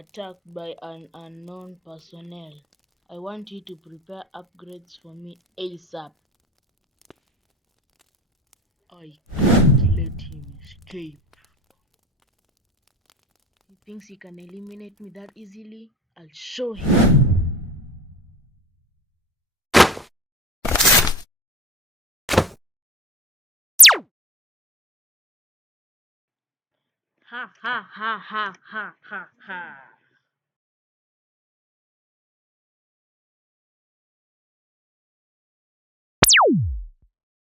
attacked by an unknown personnel. I want you to prepare upgrades for me ASAP. I can't let him escape. He thinks he can eliminate me that easily? I'll show him. Ha ha ha ha ha ha ha.